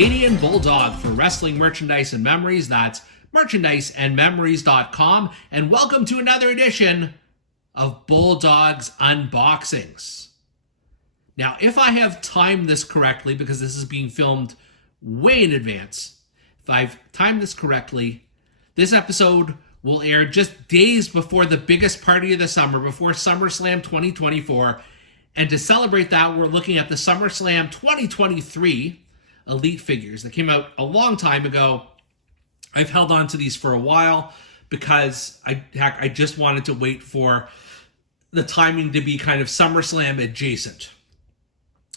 Canadian Bulldog for wrestling merchandise and memories. That's merchandiseandmemories.com. And welcome to another edition of Bulldog's Unboxings. Now, if I have timed this correctly, because this is being filmed way in advance, if I've timed this correctly, this episode will air just days before the biggest party of the summer, before SummerSlam 2024. And to celebrate that, we're looking at the SummerSlam 2023 Elite figures that came out a long time ago. I've held on to these for a while because I just wanted to wait for the timing to be kind of SummerSlam adjacent.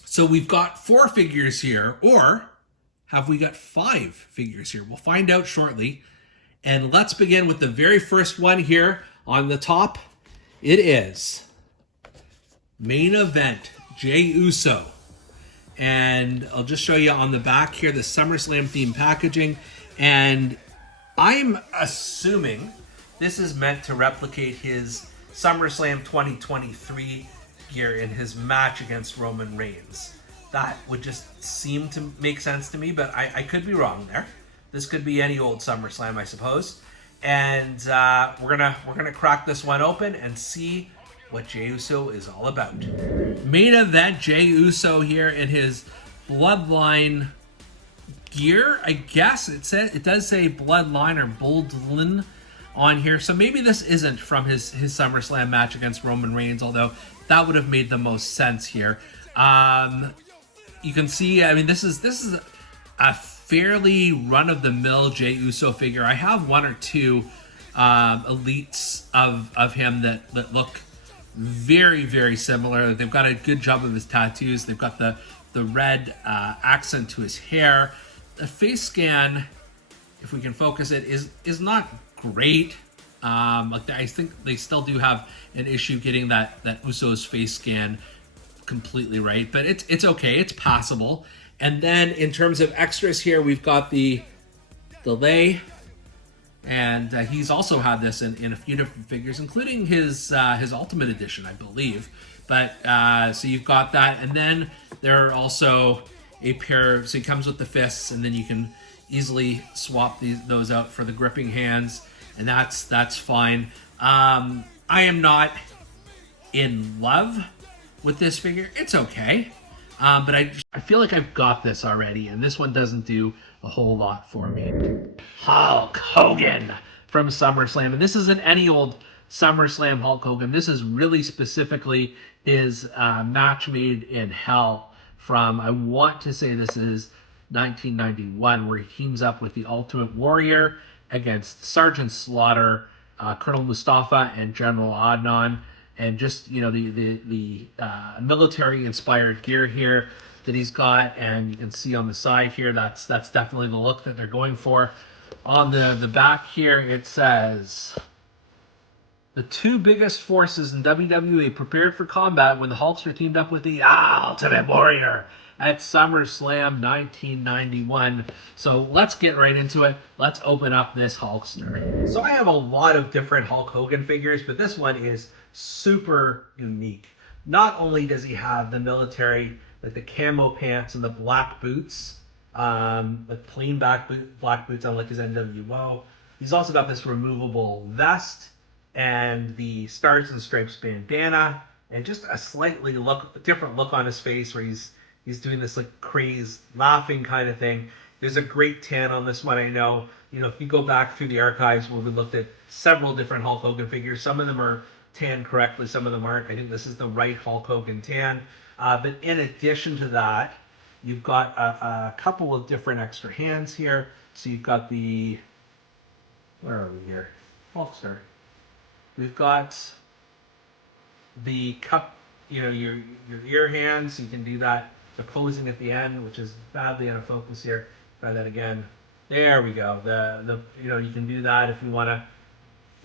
So we've got 4 figures here, or have we got 5 figures here? We'll find out shortly. And let's begin with the very first one here on the top. It is Main Event, Jey Uso. And I'll just show you on the back here the SummerSlam themed packaging. And I'm assuming this is meant to replicate his SummerSlam 2023 gear in his match against Roman Reigns. That would just seem to make sense to me, but I could be wrong there. This could be any old SummerSlam, I suppose. And we're gonna crack this one open and see what Jey Uso is all about. Main Event, Jey Uso here in his Bloodline gear. I guess it does say Bloodline or Boldlin on here, so maybe this isn't from his SummerSlam match against Roman Reigns, although that would have made the most sense here. You can see, I mean, this is a fairly run-of-the-mill Jey Uso figure. I have 1 or 2 elites of him that look very, very similar. They've got a good job of his tattoos. They've got the red accent to his hair. The face scan, if we can focus it, is not great. I think they still do have an issue getting that Uso's face scan completely right, but it's okay. It's passable. And then in terms of extras here, we've got the delay, and he's also had this in a few different figures, including his Ultimate Edition, I believe. But so you've got that, and then there are also a pair. So he comes with the fists, and then you can easily swap those out for the gripping hands, and that's fine. I am not in love with this figure. It's okay. But I feel like I've got this already, and this one doesn't do a whole lot for me. Hulk Hogan from SummerSlam. And this isn't any old SummerSlam Hulk Hogan. This is really specifically his match made in hell from, I want to say this is 1991, where he teams up with the Ultimate Warrior against Sergeant Slaughter, Colonel Mustafa, and General Adnan. And just, you know, the military-inspired gear here that he's got, and you can see on the side here, that's definitely the look that they're going for. On the back here, it says, the 2 biggest forces in WWE prepared for combat when the Hulkster teamed up with the Ultimate Warrior at SummerSlam 1991. So let's get right into it. Let's open up this Hulkster. So I have a lot of different Hulk Hogan figures, but this one is super unique. Not only does he have the military, like the camo pants and the black boots, the plain black boots unlike his NWO, he's also got this removable vest and the Stars and Stripes bandana, and just a slightly different look on his face where he's doing this like crazed laughing kind of thing. There's a great tan on this one, I know. You know, if you go back through the archives where we looked at several different Hulk Hogan figures, some of them are tan correctly, some of them aren't. I think this is the right Hulk Hogan tan. But in addition to that, you've got a couple of different extra hands here. So you've got the, where are we here? Hulkster. We've got the cup, you know, your ear hands. You can do that. The posing at the end, which is badly out of focus here. Try that again. There we go. You know, you can do that if you want to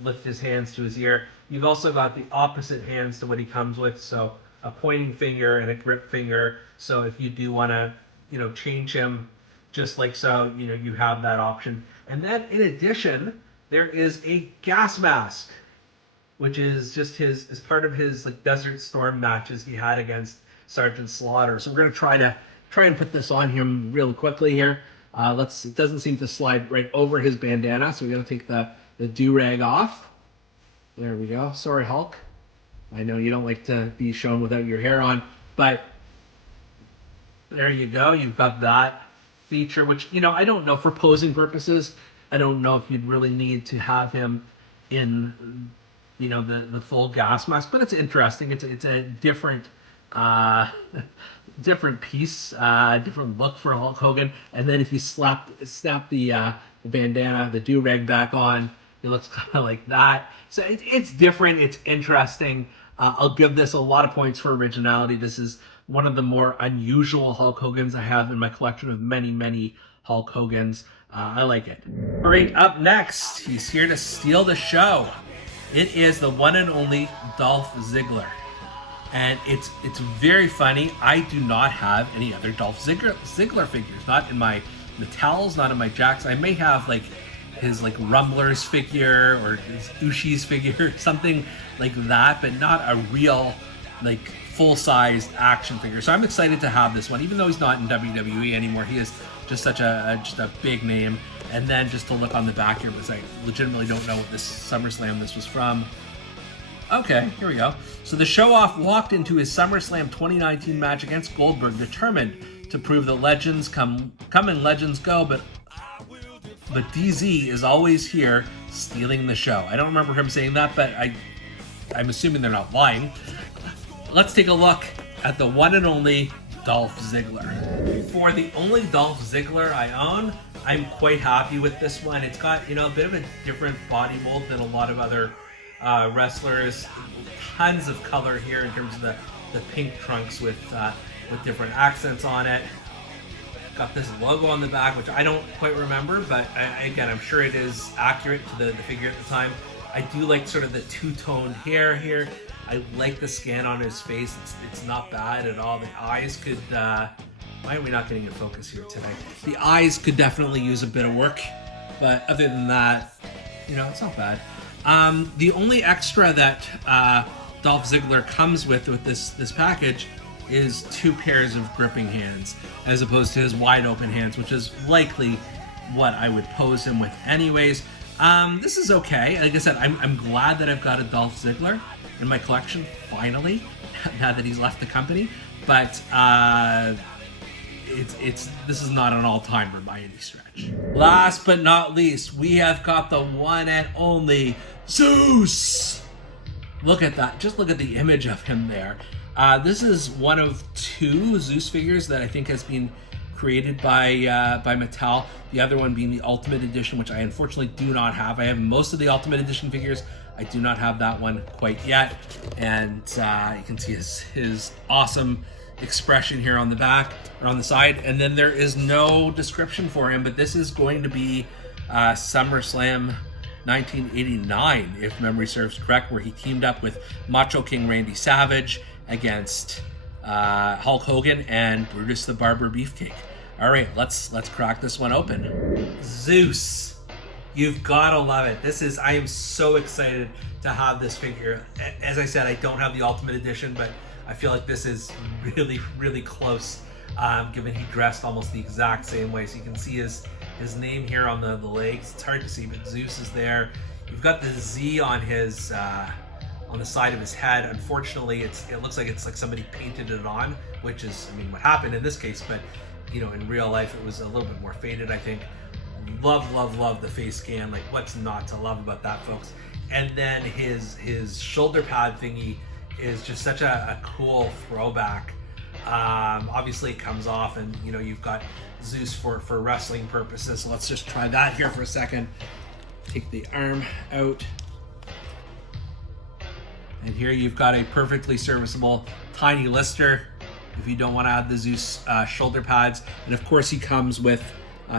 lift his hands to his ear. You've also got the opposite hands to what he comes with, so a pointing finger and a grip finger. So if you do want to, you know, change him just like so, you know, you have that option. And then in addition, there is a gas mask, which is just as part of his like Desert Storm matches he had against Sergeant Slaughter. So we're going to try to try and put this on him real quickly here. It doesn't seem to slide right over his bandana, so we're gonna take the do-rag off. There we go. Sorry, Hulk. I know you don't like to be shown without your hair on, but there you go. You've got that feature, which, I don't know, for posing purposes, I don't know if you'd really need to have him in, the full gas mask, but it's interesting. It's a different, different piece, different look for Hulk Hogan. And then if you snap the bandana, the do-rag back on, it looks kind of like that. So it's different. It's interesting. I'll give this a lot of points for originality. This is one of the more unusual Hulk Hogans I have in my collection of many, many Hulk Hogans. I like it. All right, up next, he's here to steal the show. It is the one and only Dolph Ziggler. And it's very funny. I do not have any other Dolph Ziggler figures. Not in my Mattels, not in my Jacks. I may have his Rumblers figure or his Ushi's figure, something like that, but not a real full-sized action figure. So I'm excited to have this one, even though he's not in WWE anymore. He is just such a big name. And then just to look on the back here, because I legitimately don't know what this SummerSlam this was from. Okay, here we go. So the show-off walked into his SummerSlam 2019 match against Goldberg, determined to prove that legends come and legends go, but DZ is always here stealing the show. I don't remember him saying that, but I'm assuming they're not lying. Let's take a look at the one and only Dolph Ziggler. For the only Dolph Ziggler I own, I'm quite happy with this one. It's got, a bit of a different body mold than a lot of other wrestlers. Tons of color here in terms of the pink trunks with different accents on it. Got this logo on the back, which I don't quite remember, but again, I'm sure it is accurate to the figure at the time. I do like sort of the two-toned hair here. I like the scan on his face. It's not bad at all. The eyes could... why are we not getting a focus here today? The eyes could definitely use a bit of work, but other than that, it's not bad. The only extra that Dolph Ziggler comes with this package is 2 pairs of gripping hands, as opposed to his wide open hands, which is likely what I would pose him with anyways. This is okay. Like I said, I'm glad that I've got a Dolph Ziggler in my collection, finally, now that he's left the company. But this is not an all-timer by any stretch. Last but not least, we have got the one and only Zeus. Look at that. Just look at the image of him there. This is one of 2 Zeus figures that I think has been created by Mattel. The other one being the Ultimate Edition, which I unfortunately do not have. I have most of the Ultimate Edition figures. I do not have that one quite yet. And you can see his awesome expression here on the back or on the side. And then there is no description for him, but this is going to be SummerSlam 1989, if memory serves correct, where he teamed up with Macho King Randy Savage against Hulk Hogan and Brutus the Barber Beefcake. All right, let's crack this one open. Zeus, you've gotta love it. I am so excited to have this figure. As I said, I don't have the Ultimate Edition, but I feel like this is really, really close, given he dressed almost the exact same way. So you can see his name here on the legs. It's hard to see, but Zeus is there. You've got the Z on his on the side of his head. Unfortunately, it looks like it's like somebody painted it on, which is, what happened in this case, but in real life it was a little bit more faded, I think. Love the face scan. Like, what's not to love about that, folks? And then his shoulder pad thingy is just such a cool throwback. Obviously it comes off, and you've got Zeus for wrestling purposes. So let's just try that here for a second. Take the arm out. And here you've got a perfectly serviceable tiny Lister if you don't want to add the Zeus shoulder pads. And of course he comes with,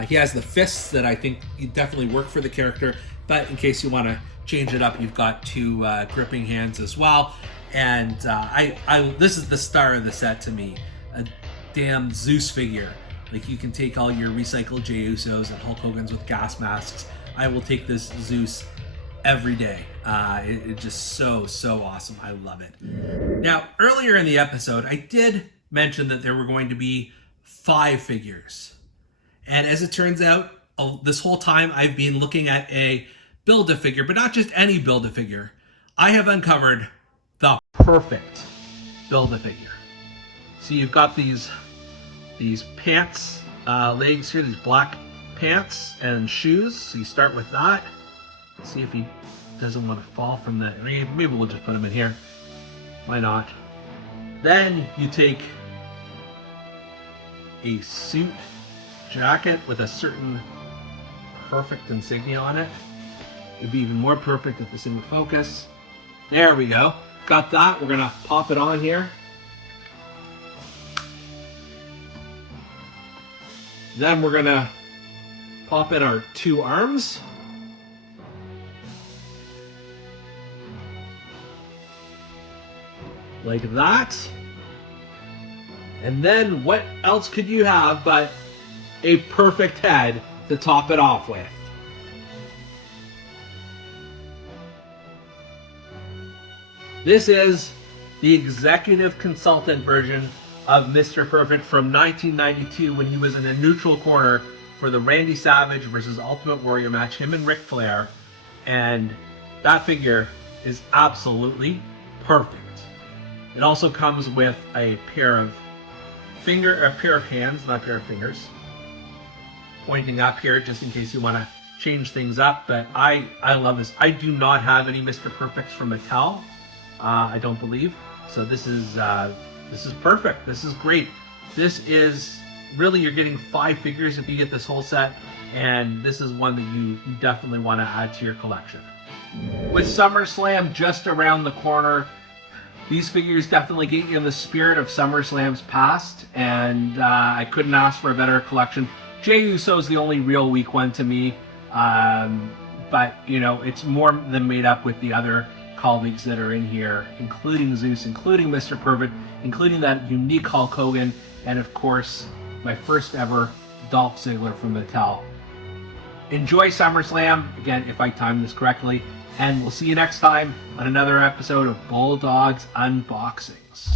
he has the fists that I think definitely work for the character, but in case you want to change it up, you've got 2 gripping hands as well. And this is the star of the set to me, a damn Zeus figure. Like, you can take all your recycled Jey Usos and Hulk Hogan's with gas masks. I will take this Zeus every day. It's just so awesome. I love it. Now, earlier in the episode, I did mention that there were going to be 5 figures. And as it turns out, this whole time I've been looking at a Build-A-Figure, but not just any Build-A-Figure. I have uncovered the perfect Build-A-Figure. So you've got these pants, legs here, these black pants and shoes. So you start with that. See if he doesn't want to fall from that. Maybe we'll just put him in here. Why not? Then you take a suit jacket with a certain perfect insignia on it. It'd be even more perfect if it's in the focus. There we go. Got that. We're gonna pop it on here. Then we're gonna pop in our 2 arms. Like that. And then what else could you have but a perfect head to top it off with? This is the executive consultant version of Mr. Perfect from 1992 when he was in a neutral corner for the Randy Savage versus Ultimate Warrior match, him and Ric Flair. And that figure is absolutely perfect. It also comes with a pair of hands, not a pair of fingers, pointing up here just in case you want to change things up. But I love this. I do not have any Mr. Perfects from Mattel. I don't believe. So this is perfect. This is great. This is really, you're getting 5 figures if you get this whole set, and this is one that you definitely want to add to your collection. With SummerSlam just around the corner, these figures definitely get you in the spirit of SummerSlam's past, and I couldn't ask for a better collection. Jey Uso is the only real weak one to me, but you know, it's more than made up with the other colleagues that are in here, including Zeus, including Mr. Perfect, including that unique Hulk Hogan, and of course, my first ever Dolph Ziggler from Mattel. Enjoy SummerSlam, again, if I time this correctly, and we'll see you next time on another episode of Bulldog's Unboxings.